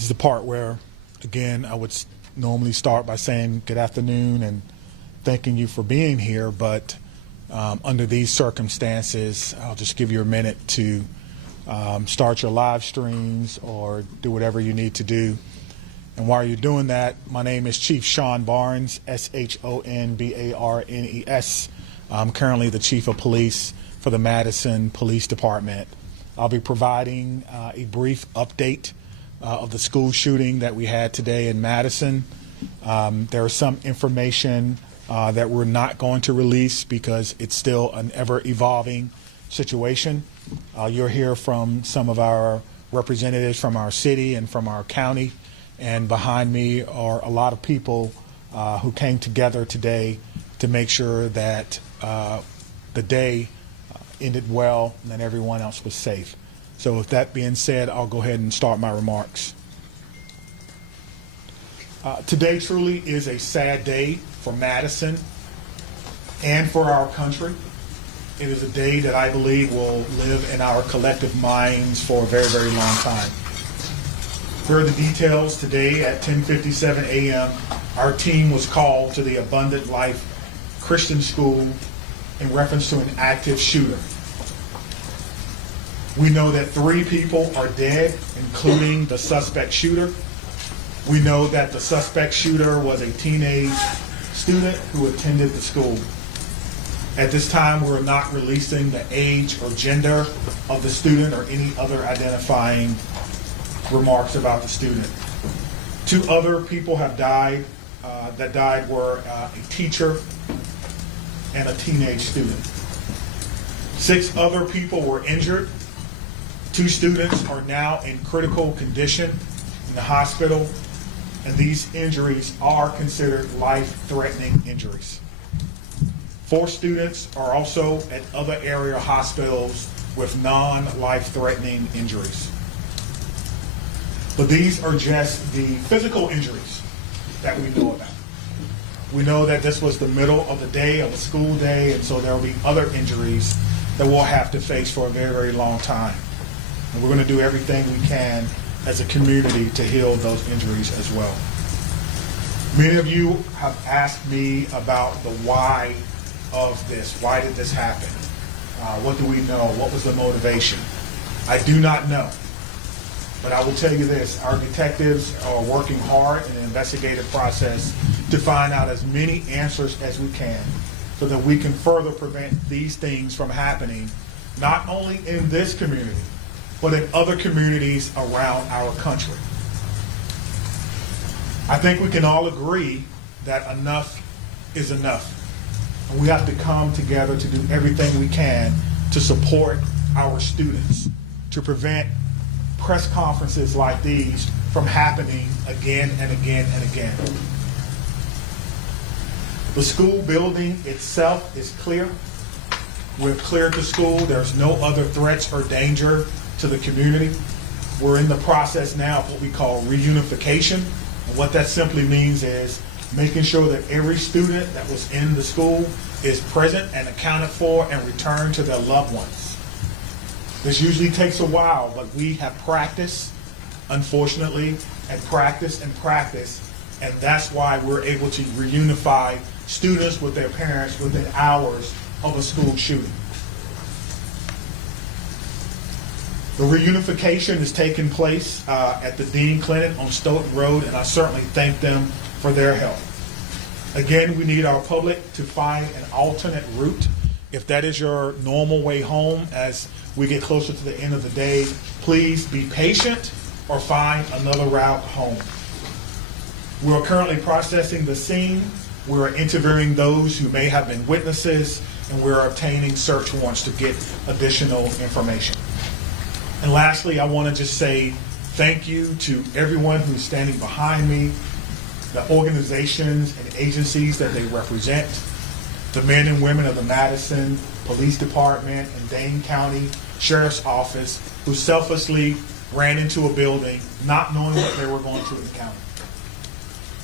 This is the part where, again, I would normally start by saying good afternoon and thanking you for being here, but under these circumstances, I'll just give you a minute to start your live streams or do whatever you need to do. And while you're doing that, my name is Chief Sean Barnes, S-H-O-N-B-A-R-N-E-S. I'm currently the Chief of Police for the Madison Police Department. I'll be providing a brief update of the school shooting that we had today in Madison. There is some information that we're not going to release because it's still an ever-evolving situation. You'll hear from some of our representatives from our city and from our county. And behind me are a lot of people who came together today to make sure that the day ended well and that everyone else was safe. So with that being said, I'll go ahead and start my remarks. Today truly is a sad day for Madison and for our country. It is a day that I believe will live in our collective minds for a very, very long time. Here are the details. Today at 10:57 a.m., our team was called to the Abundant Life Christian School in reference to an active shooter. We know that 3 people are dead, including the suspect shooter. We know that the suspect shooter was a teenage student who attended the school. At this time, we're not releasing the age or gender of the student or any other identifying remarks about the student. 2 other people have died. That died were a teacher and a teenage student. 6 other people were injured. 2 students are now in critical condition in the hospital, and these injuries are considered life-threatening injuries. 4 students are also at other area hospitals with non-life-threatening injuries. But these are just the physical injuries that we know about. We know that this was the middle of the day, of a school day, and so there will be other injuries that we'll have to face for a very, very long time. And we're going to do everything we can as a community to heal those injuries as well. Many of you have asked me about the why of this. Why did this happen? What do we know? What was the motivation? I do not know. But I will tell you this, our detectives are working hard in the investigative process to find out as many answers as we can so that we can further prevent these things from happening, not only in this community, but in other communities around our country. I think we can all agree that enough is enough. And we have to come together to do everything we can to support our students, to prevent press conferences like these from happening again and again and again. The school building itself is clear. We're clear to school. There's no other threats or danger to the community. We're in the process now of what we call reunification. And what that simply means is making sure that every student that was in the school is present and accounted for and returned to their loved ones. This usually takes a while, but we have practiced, unfortunately, and practice, and that's why we're able to reunify students with their parents within hours of a school shooting. The reunification is taking place at the Dean Clinic on Stoughton Road, and I certainly thank them for their help. Again, we need our public to find an alternate route. If that is your normal way home as we get closer to the end of the day, please be patient or find another route home. We're currently processing the scene. We're interviewing those who may have been witnesses, and we're obtaining search warrants to get additional information. And lastly, I want to just say thank you to everyone who's standing behind me, the organizations and agencies that they represent, the men and women of the Madison Police Department and Dane County Sheriff's Office who selflessly ran into a building not knowing what they were going to encounter.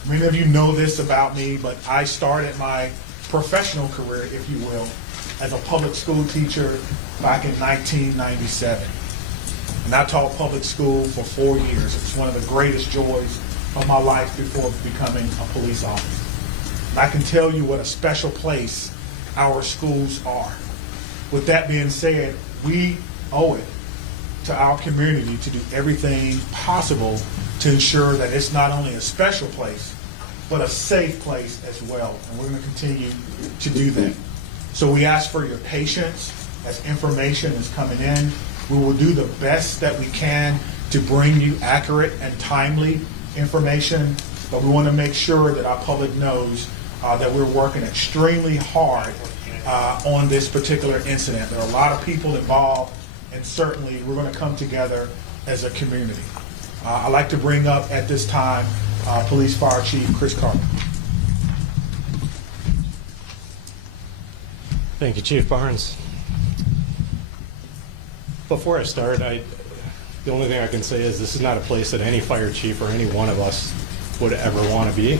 Many of you know this about me, but I started my professional career, if you will, as a public school teacher back in 1997. And I taught public school for 4 years. It's one of the greatest joys of my life before becoming a police officer. And I can tell you what a special place our schools are. With that being said, we owe it to our community to do everything possible to ensure that it's not only a special place, but a safe place as well. And we're going to continue to do that. So we ask for your patience as information is coming in. We will do the best that we can to bring you accurate and timely information, but we want to make sure that our public knows that we're working extremely hard on this particular incident. There are a lot of people involved, and certainly we're going to come together as a community. I'd like to bring up at this time Police Fire Chief Chris Carter. Thank you, Chief Barnes. Before I start, the only thing I can say is this is not a place that any fire chief or any one of us would ever want to be,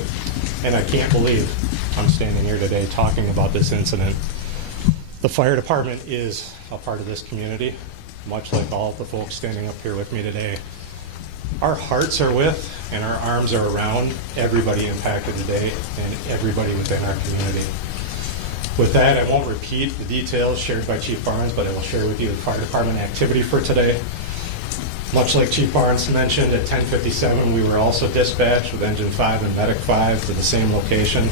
and I can't believe I'm standing here today talking about this incident. The fire department is a part of this community, much like all of the folks standing up here with me today. Our hearts are with and our arms are around everybody impacted today and everybody within our community. With that, I won't repeat the details shared by Chief Barnes, but I will share with you the fire department activity for today. Much like Chief Barnes mentioned, at 10:57, we were also dispatched with Engine 5 and Medic 5 to the same location.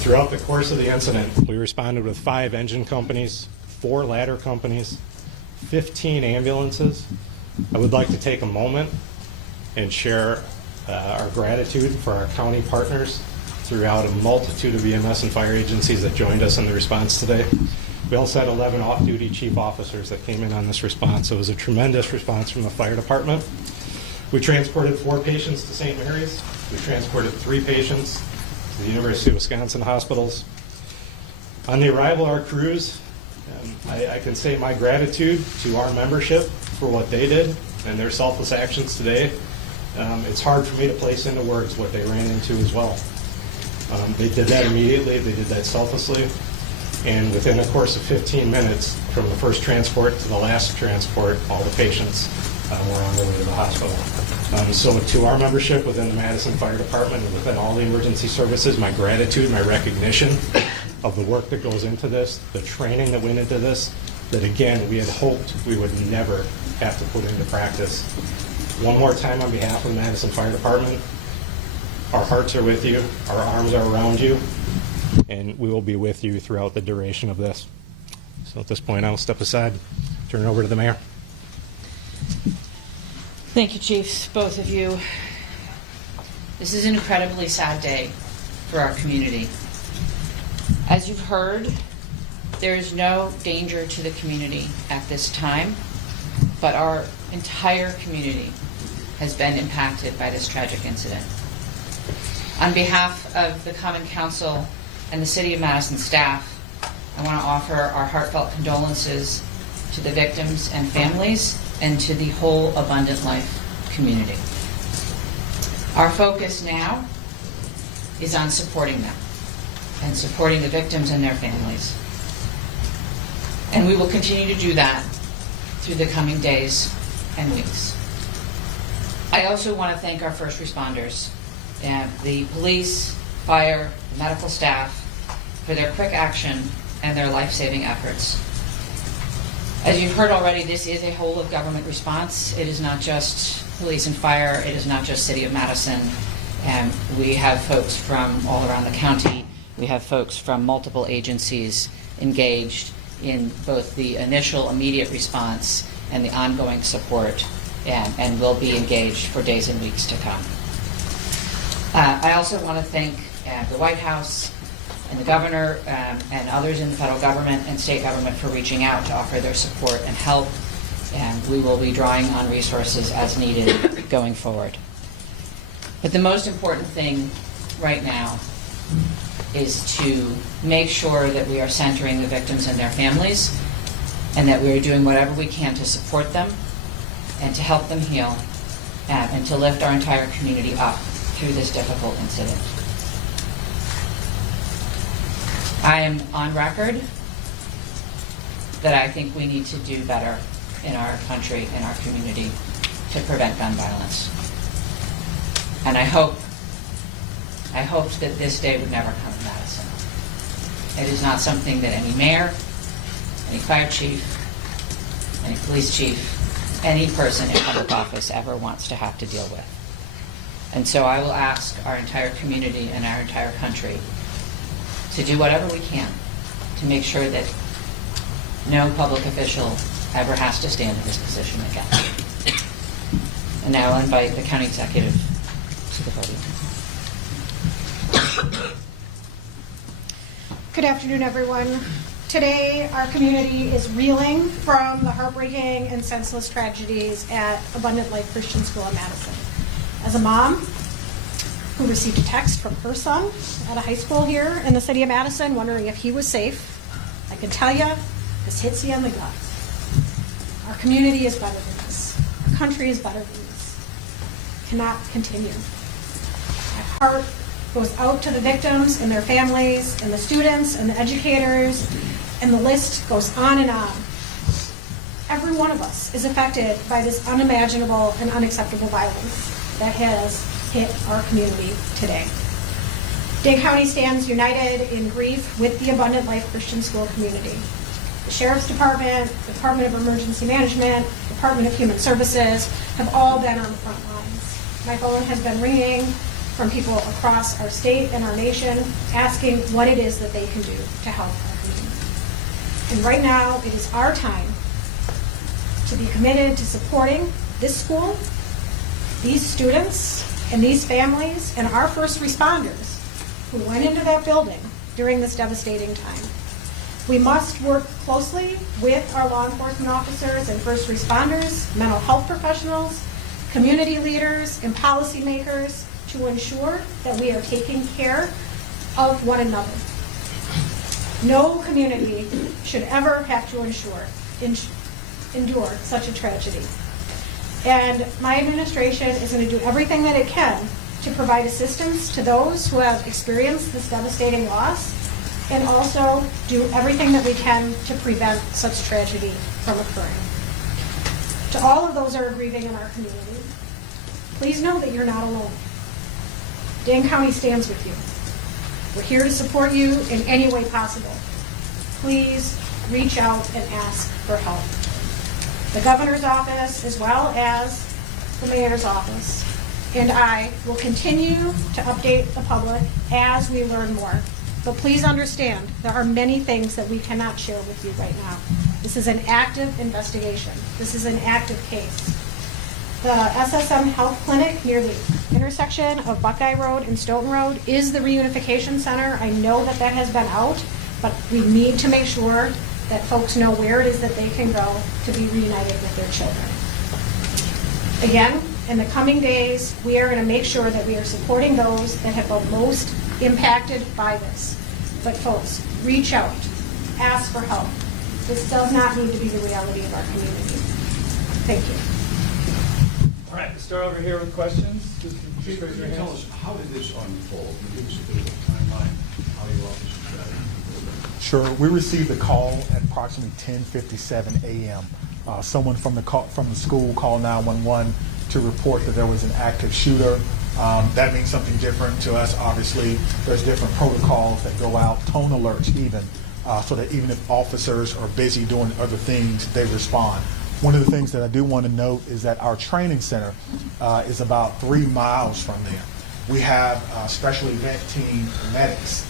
Throughout the course of the incident, we responded with 5 engine companies, 4 ladder companies, 15 ambulances. I would like to take a moment and share our gratitude for our county partners throughout a multitude of EMS and fire agencies that joined us in the response today. We also had 11 off-duty chief officers that came in on this response. So it was a tremendous response from the fire department. We transported 4 patients to St. Mary's. We transported 3 patients to the University of Wisconsin hospitals. On the arrival of our crews, I can say my gratitude to our membership for what they did and their selfless actions today. It's hard for me to place into words what they ran into as well. They did that immediately, they did that selflessly, and within the course of 15 minutes, from the first transport to the last transport, all the patients were on their way to the hospital. So to our membership within the Madison Fire Department and within all the emergency services, my gratitude, my recognition of the work that goes into this, the training that went into this, that again, we had hoped we would never have to put into practice. One more time on behalf of the Madison Fire Department, our hearts are with you, our arms are around you, and we will be with you throughout the duration of this. So at this point, I will step aside, turn it over to the mayor. Thank you, Chiefs, both of you. This is an incredibly sad day for our community. As you've heard, there is no danger to the community at this time, but our entire community has been impacted by this tragic incident. On behalf of the Common Council and the City of Madison staff, I want to offer our heartfelt condolences to the victims and families and to the whole Abundant Life community. Our focus now is on supporting them and supporting the victims and their families. And we will continue to do that through the coming days and weeks. I also want to thank our first responders and the police, fire, medical staff for their quick action and their life-saving efforts. As you've heard already, this is a whole of government response. It is not just police and fire, it is not just City of Madison. And we have folks from all around the county. We have folks from multiple agencies engaged in both the initial immediate response and the ongoing support, and will be engaged for days and weeks to come. I also want to thank the White House and the governor and others in the federal government and state government for reaching out to offer their support and help, and we will be drawing on resources as needed going forward. But the most important thing right now is to make sure that we are centering the victims and their families, and that we are doing whatever we can to support them and to help them heal, and to lift our entire community up through this difficult incident. I am on record that I think we need to do better in our country, in our community, to prevent gun violence. And I hoped that this day would never come in Madison. It is not something that any mayor, any fire chief, any police chief, any person in public office ever wants to have to deal with. And so I will ask our entire community and our entire country to do whatever we can to make sure that no public official ever has to stand in this position again. And now I'll invite the county executive to the podium. Good afternoon, everyone. Today, our community is reeling from the heartbreaking and senseless tragedies at Abundant Life Christian School in Madison. As a mom who received a text from her son at a high school here in the city of Madison wondering if he was safe, I can tell you, this hits you in the gut. Our community is better than this. Our country is better than this. It cannot continue. My heart goes out to the victims and their families and the students and the educators, and the list goes on and on. Every one of us is affected by this unimaginable and unacceptable violence that has hit our community today. Dane County stands united in grief with the Abundant Life Christian School community. The Sheriff's Department, the Department of Emergency Management, Department of Human Services have all been on the front lines. My phone has been ringing from people across our state and our nation asking what it is that they can do to help our community. And right now, it is our time to be committed to supporting this school, these students, and these families, and our first responders who went into that building during this devastating time. We must work closely with our law enforcement officers and first responders, mental health professionals, community leaders, and policymakers to ensure that we are taking care of one another. No community should ever have to endure such a tragedy. And my administration is going to do everything that it can to provide assistance to those who have experienced this devastating loss, and also do everything that we can to prevent such tragedy from occurring. To all of those who are grieving in our community, please know that you're not alone. Dane County stands with you. We're here to support you in any way possible. Please reach out and ask for help. The governor's office, as well as the mayor's office, and I will continue to update the public as we learn more. But please understand, there are many things that we cannot share with you right now. This is an active investigation. This is an active case. The SSM Health Clinic near the intersection of Buckeye Road and Stoughton Road is the reunification center. I know that that has been out, but we need to make sure that folks know where it is that they can go to be reunited with their children. Again, in the coming days, we are going to make sure that we are supporting those that have been most impacted by this. But folks, reach out, ask for help. This does not need to be the reality of our community. Thank you. All right, let's start over here with questions. Just raise your Can you tell hands. us, how did this unfold? Can you give us a bit of a timeline, how you officers got it? Sure. We received a call at approximately 10:57 a.m. Someone from the school called 911 to report that there was an active shooter. That means something different to us, obviously. There's different protocols that go out, tone alerts even, so that even if officers are busy doing other things, they respond. One of the things that I do want to note is that our training center is about 3 miles from there. We have special event team medics,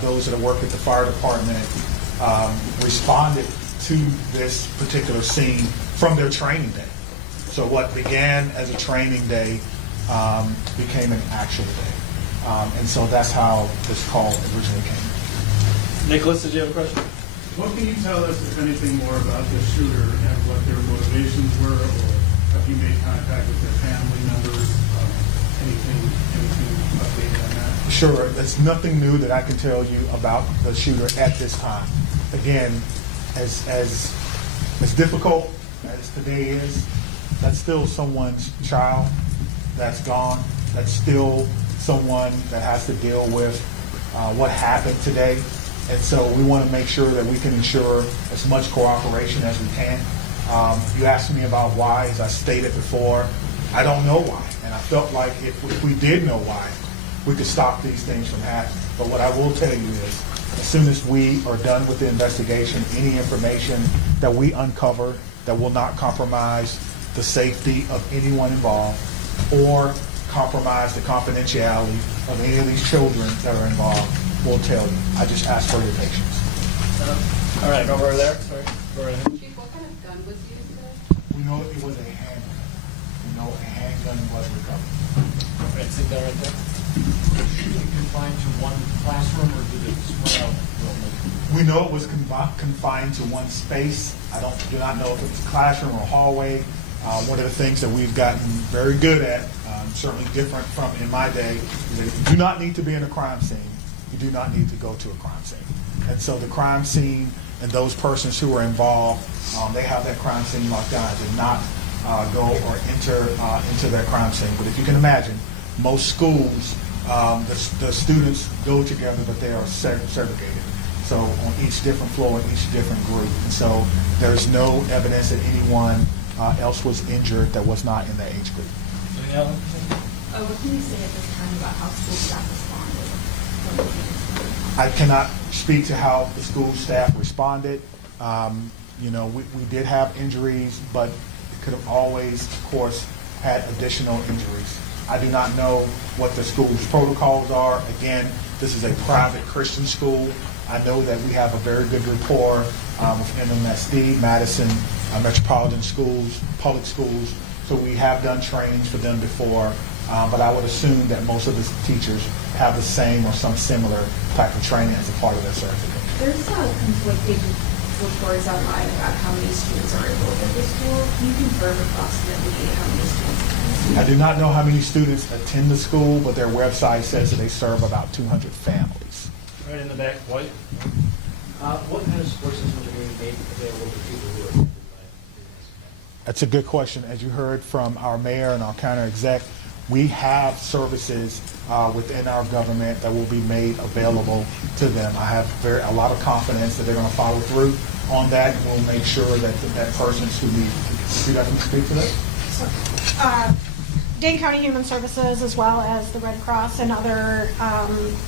those that work at the fire department, responded to this particular scene from their training day. So what began as a training day became an actual day. And so that's how this call originally came. Nicholas, did you have a question? What can you tell us, if anything, more about the shooter and what their motivations were, or have you made contact with their family members? Anything updated on that? Sure, there's nothing new that I can tell you about the shooter at this time. Again, as difficult as today is, that's still someone's child that's gone. That's still someone that has to deal with what happened today. And so we want to make sure that we can ensure as much cooperation as we can You asked me about why, as I stated before, I don't know why. And I felt like if we did know why, we could stop these things from happening. But what I will tell you is, as soon as we are done with the investigation, any information that we uncover that will not compromise the safety of anyone involved or compromise the confidentiality of any of these children that are involved, we'll tell you. I just ask for your patience. All right, over there. Sorry. Go right ahead. Chief, what kind of gun was used today? We know it was a handgun. We know a handgun was recovered. All right, sit down right there. Shooting confined to one classroom, or did it spread out? We know it was confined to one space. Do not know if it was a classroom or hallway. One of the things that we've gotten very good at, certainly different from in my day, is that you do not need to be in a crime scene. You do not need to go to a crime scene. And so the crime scene and those persons who are involved, they have that crime scene locked down. They did not go or enter into that crime scene. But if you can imagine, most schools, the students go together, but they are segregated. So on each different floor, each different group. And so there's no evidence that anyone else was injured that was not in that age group. Anything else? What can you say at this time about how school staff responded? I cannot speak to how the school staff responded. We did have injuries, but it could have always, of course, had additional injuries. I do not know what the school's protocols are. Again, this is a private Christian school. I know that we have a very good rapport with MMSD, Madison Metropolitan Schools, public schools. So we have done trainings for them before, but I would assume that most of the teachers have the same or some similar type of training as a part of their certificate. There's conflicting reports online about how many students are enrolled at the school. Can you confirm approximately how many students? I do not know how many students attend the school, but their website says that they serve about 200 families. Right in the back, White. What kind of support systems are being made available to people who are affected by this? That's a good question. As you heard from our mayor and our county exec, we have services within our government that will be made available to them. I have a lot of confidence that they're going to follow through on that, and we'll make sure that that persons who need to speak to that. Dane County Human Services, as well as the Red Cross and other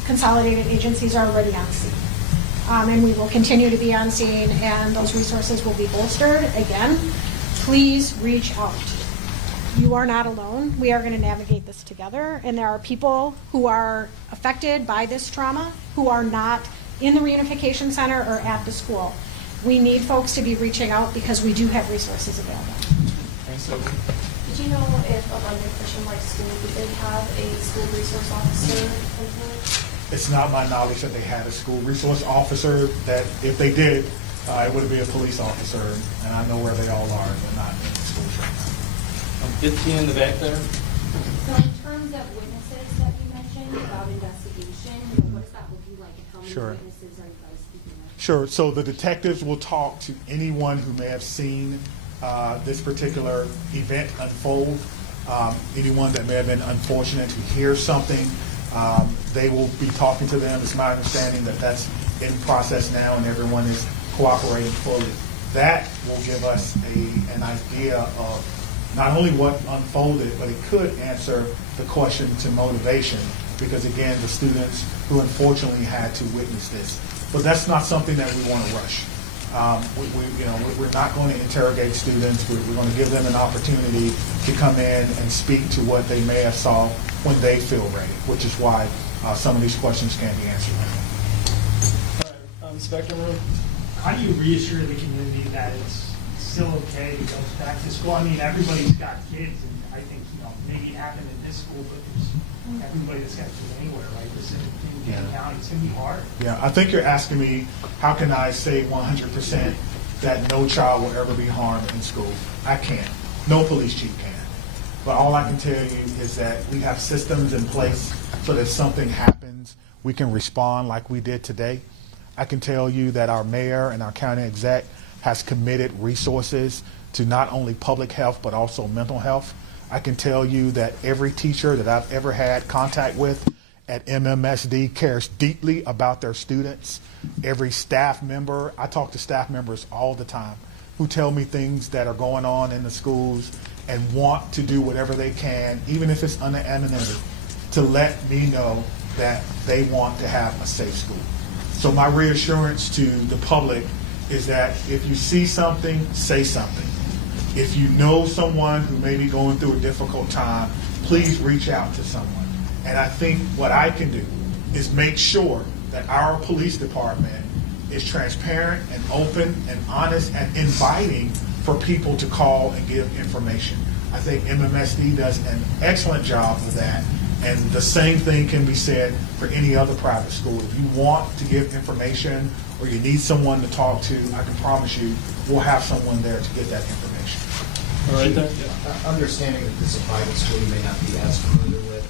consolidated agencies, are already on scene. And we will continue to be on scene, and those resources will be bolstered. Again, please reach out. You are not alone. We are going to navigate this together, and there are people who are affected by this trauma who are not in the reunification center or at the school. We need folks to be reaching out because we do have resources available. Thanks, Sophie. Did you know if Abundant Christian Life School, did they have a school resource officer in place? It's not my knowledge that they had a school resource officer, that if they did, it would be a police officer, and I know where they all are. They're not in the schools right now. 15 in the back there. So in terms of witnesses that you mentioned about investigation, what is that looking like, and how many Sure. witnesses are you guys speaking with? Sure. So the detectives will talk to anyone who may have seen this particular event unfold, anyone that may have been unfortunate to hear something. They will be talking to them. It's my understanding that that's in process now, and everyone is cooperating fully. That will give us an idea of not only what unfolded, but it could answer the question to motivation, because again, the students who unfortunately had to witness this. But that's not something that we want to rush. We're not going to interrogate students. We're going to give them an opportunity to come in and speak to what they may have saw when they feel ready, which is why some of these questions can't be answered right now. All right, Spectrum Room. How do you reassure the community that it's still okay to go back to school? I mean, everybody's got kids, and I think, maybe it happened in this school, but there's everybody that's got kids anywhere, right? This in Dane County, it's going to be hard. Yeah, I think you're asking me, how can I say 100% that no child will ever be harmed in school? I can't. No police chief can. But all I can tell you is that we have systems in place so that if something happens, we can respond like we did today. I can tell you that our mayor and our county exec has committed resources to not only public health but also mental health. I can tell you that every teacher that I've ever had contact with at MMSD cares deeply about their students. Every staff member, I talk to staff members all the time, who tell me things that are going on in the schools and want to do whatever they can, even if it's unanonymity, to let me know that they want to have a safe school. So my reassurance to the public is that if you see something, say something. If you know someone who may be going through a difficult time, please reach out to someone. And I think what I can do is make sure that our police department is transparent and open and honest and inviting for people to call and give information. I think MMSD does an excellent job of that. And the same thing can be said for any other private school. If you want to give information or you need someone to talk to, I can promise you we'll have someone there to get that information. All right there. Understanding that this is a private school you may not be as familiar with,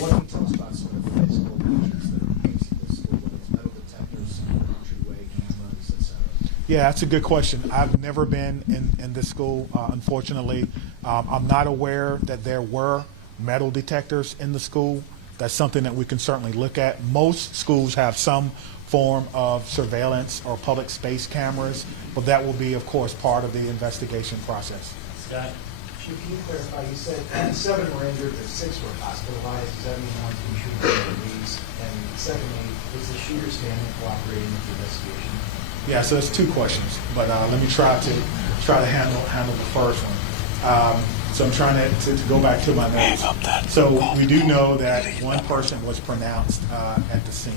what can you tell us about some of the physical measures that are facing this school, whether it's metal detectors, entryway cameras, et cetera? Yeah, that's a good question. I've never been in this school, unfortunately. I'm not aware that there were metal detectors in the school. That's something that we can certainly look at. Most schools have some form of surveillance or public space cameras, but that will be, of course, part of the investigation process. Scott? Chief, can you clarify, you said 7 were injured, but 6 were hospitalized, does that mean one's been shooting released? And secondly, is the shooter's family cooperating with the investigation? Yeah, so it's two questions, but let me try to handle the first one. So I'm trying to go back to my notes. So we do know that one person was pronounced at the scene,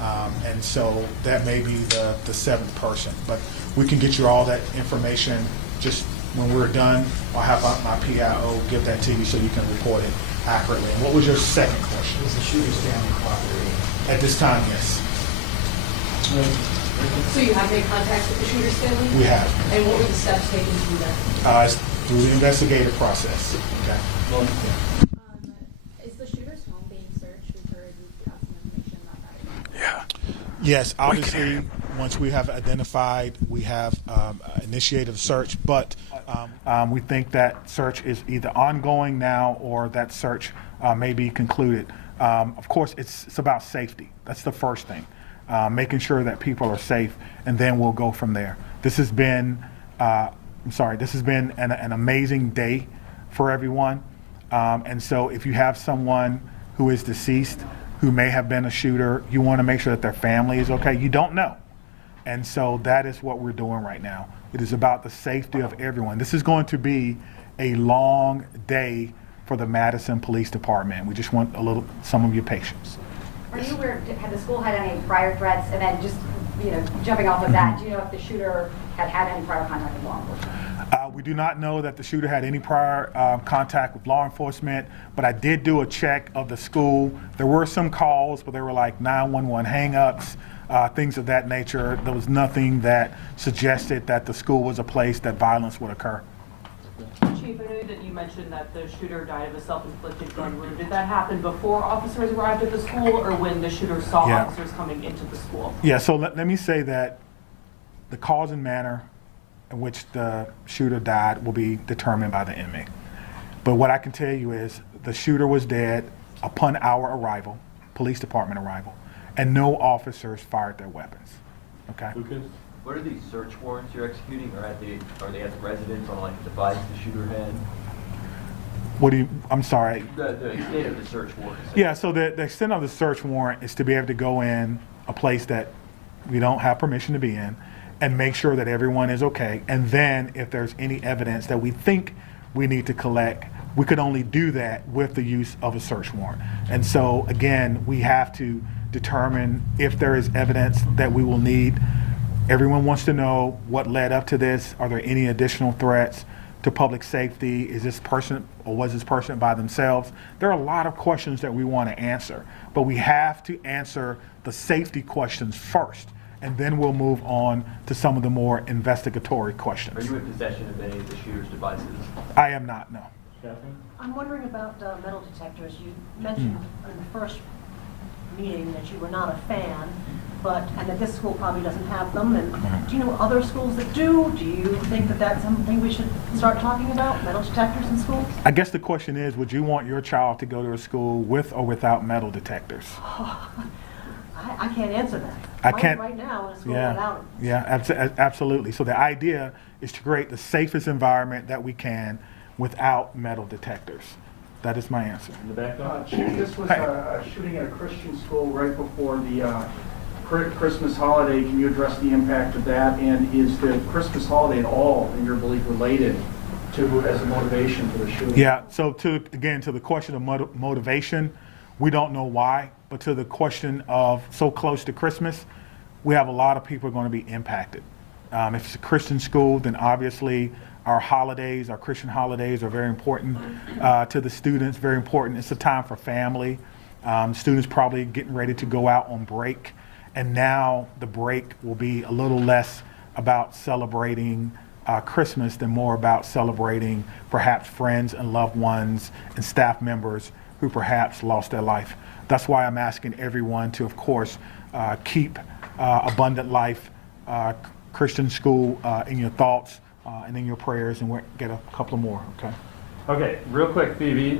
and so that may be the 7th person. But we can get you all that information just when we're done. I'll have my PIO give that to you so you can report it accurately. And what was your second question? Is the shooter's family cooperating? At this time, yes, So you have made contact with the shooter's family? we have. And what were the steps taken to do that? It's through the investigative process. Okay. Is the shooter's home being searched? We've heard, we've got some information about that. Yes, obviously, once we have identified, we have initiated a search, but we think that search is either ongoing now or that search may be concluded. Of course, it's about safety. That's the first thing, making sure that people are safe, and then we'll go from there. This has been, this has been an amazing day for everyone. And so if you have someone who is deceased, who may have been a shooter, you want to make sure that their family is okay. You don't know. And so that is what we're doing right now. It is about the safety of everyone. This is going to be a long day for the Madison Police Department. We just want some of your patience. Are you aware, had the school had any prior threats? And then just, jumping off of that, do you know if the shooter had any prior contact with law enforcement? We do not know that the shooter had any prior contact with law enforcement, but I did do a check of the school. There were some calls, but they were like 911 hang-ups, things of that nature. There was nothing that suggested that the school was a place that violence would occur. Chief, I know that you mentioned that the shooter died of a self-inflicted gun wound. Did that happen before officers arrived at the school or when the shooter saw officers coming into the school? Yeah, so let me say that the cause and manner in which the shooter died will be determined by the inmate. But what I can tell you is the shooter was dead upon our arrival, police department arrival, and no officers fired their weapons. Okay? Lucas? What are these search warrants you're executing, or are they at the residence on like the device the shooter had? I'm sorry. The extent of the search warrant. Yeah, so the extent of the search warrant is to be able to go in a place that we don't have permission to be in and make sure that everyone is okay. And then if there's any evidence that we think we need to collect, we could only do that with the use of a search warrant. And so again, we have to determine if there is evidence that we will need. Everyone wants to know what led up to this. Are there any additional threats to public safety? Is this person or was this person by themselves? There are a lot of questions that we want to answer, but we have to answer the safety questions first, and then we'll move on to some of the more investigatory questions. Are you in possession of any of the shooter's devices? I am not, no. I'm wondering about metal detectors. You mentioned in the first meeting that you were not a fan, and that this school probably doesn't have them. And do you know other schools that do? Do you think that that's something we should start talking about, metal detectors in schools? I guess the question is, would you want your child to go to a school with or without metal detectors? I can't answer that. Mine can't. right now in a school Yeah, without them. yeah, absolutely. So the idea is to create the safest environment that we can without metal detectors. That is my answer. In the back there? Chief, this was Hey. a shooting at a Christian school right before the Christmas holiday. Can you address the impact of that? And is the Christmas holiday at all, in your belief, related to as a motivation for the shooting? Yeah, so to the question of motivation, we don't know why, but to the question of so close to Christmas, we have a lot of people going to be impacted. If it's a Christian school, then obviously our holidays, our Christian holidays are very important to the students, very important. It's a time for family. Students probably getting ready to go out on break, and now the break will be a little less about celebrating Christmas than more about celebrating perhaps friends and loved ones and staff members who perhaps lost their life. That's why I'm asking everyone to, of course, keep Abundant Life Christian School in your thoughts and in your prayers, and we'll get a couple more, okay? Okay, real quick, Phoebe.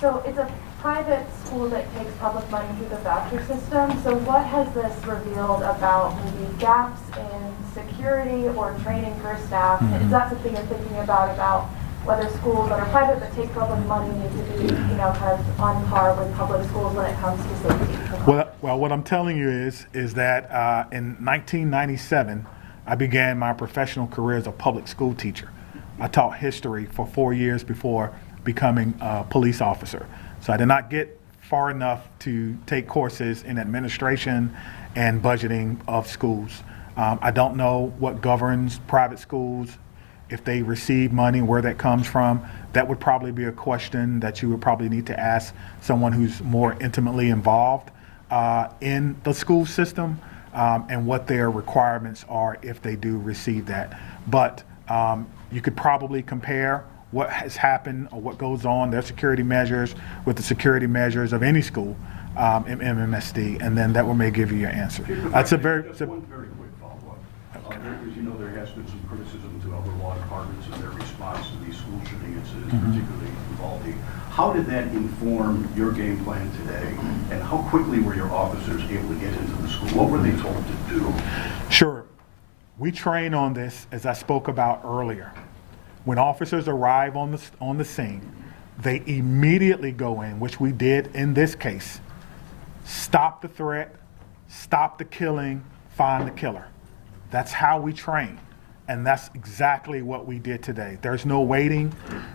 So it's a private school that takes public money through the voucher system. So what has this revealed about maybe gaps in security or training for staff? Is that something you're thinking about whether schools that are private but take public money need to be, kind of on par with public schools when it comes to safety? Well, what I'm telling you is that in 1997, I began my professional career as a public school teacher. I taught history for 4 years before becoming a police officer. So I did not get far enough to take courses in administration and budgeting of schools. I don't know what governs private schools, if they receive money, where that comes from. That would probably be a question that you would probably need to ask someone who's more intimately involved in the school system and what their requirements are if they do receive that. But you could probably compare what has happened or what goes on, their security measures, with the security measures of any school in MMSD, and then that may give you your answer. That's a very... Just one very quick follow-up. As you know, there has been some criticism to other law departments in their response to these school shooting incidents, particularly Uvalde. How did that inform your game plan today, and how quickly were your officers able to get into the school? What were they told to do? Sure. We train on this, as I spoke about earlier. When officers arrive on the scene, they immediately go in, which we did in this case, stop the threat, stop the killing, find the killer. That's how we train, and that's exactly what we did today. There's no waiting,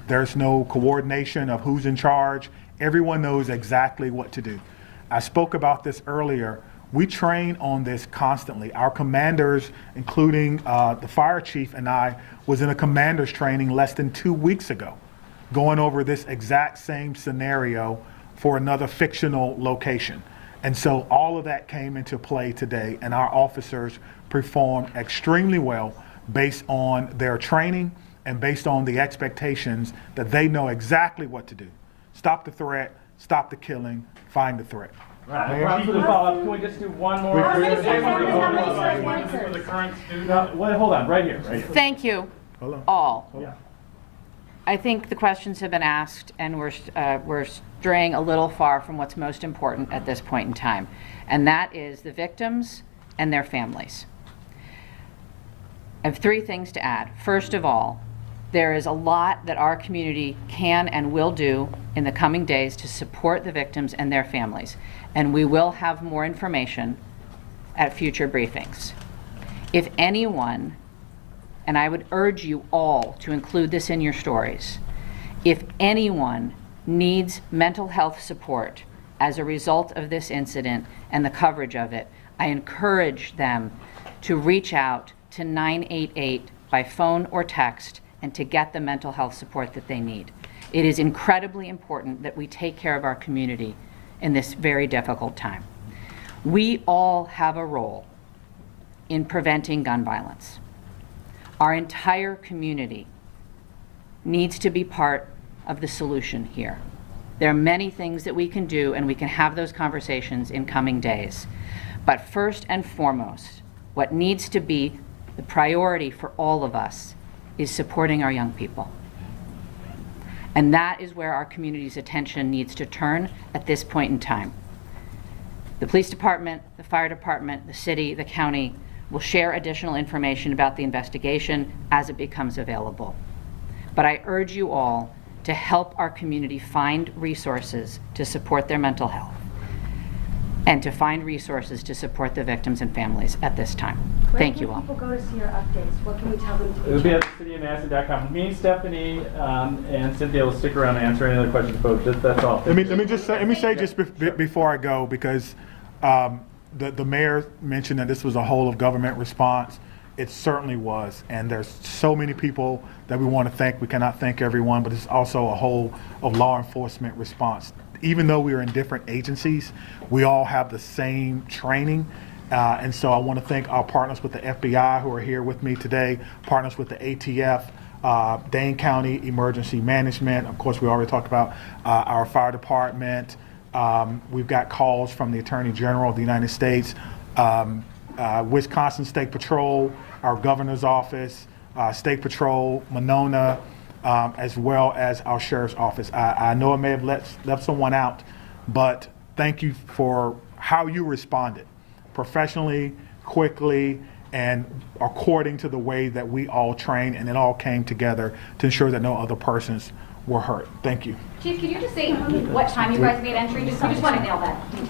there's no coordination of who's in charge. Everyone knows exactly what to do. I spoke about this earlier. We train on this constantly. Our commanders, including the fire chief and I, was in a commander's training less than 2 weeks ago, going over this exact same scenario for another fictional location. And so all of that came into play today, and our officers performed extremely well based on their training and based on the expectations that they know exactly what to do. Stop the threat, stop the killing, find the threat. Right, I promise with a follow-up. Can we just do one more? I was gonna say, how many For the current student. No, wait, hold on, right here, right here. Thank you, Hold on. all. Yeah. I think the questions have been asked, and we're straying a little far from what's most important at this point in time, and that is the victims and their families. I have 3 things to add. First of all, there is a lot that our community can and will do in the coming days to support the victims and their families, and we will have more information at future briefings. If anyone, and I would urge you all to include this in your stories, if anyone needs mental health support as a result of this incident and the coverage of it, I encourage them to reach out to 988 by phone or text and to get the mental health support that they need. It is incredibly important that we take care of our community in this very difficult time. We all have a role in preventing gun violence. Our entire community needs to be part of the solution here. There are many things that we can do, and we can have those conversations in coming days. But first and foremost, what needs to be the priority for all of us is supporting our young people. And that is where our community's attention needs to turn at this point in time. The police department, the fire department, the city, the county will share additional information about the investigation as it becomes available. But I urge you all to help our community find resources to support their mental health and to find resources to support the victims and families at this time. Thank you all. Where can people go to see your updates? What can we tell them to It'll be at cityofmadison.com. Me, Stephanie, and Cynthia will stick around and answer any other questions, folks. That's all. Let me say just before I go, because the mayor mentioned that this was a whole of government response. It certainly was, and there's so many people that we want to thank. We cannot thank everyone, but it's also a whole of law enforcement response. Even though we are in different agencies, we all have the same training. And so I want to thank our partners with the FBI who are here with me today, partners with the ATF, Dane County Emergency Management. Of course, we already talked about our fire department. We've got calls from the Attorney General of the United States, Wisconsin State Patrol, our governor's office, State Patrol, Monona, as well as our sheriff's office. I know I may have left someone out, but thank you for how you responded, professionally, quickly, and according to the way that we all trained, and it all came together to ensure that no other persons were hurt. Thank you. Chief, could you just say what time you guys made entry? We just want to nail that detail.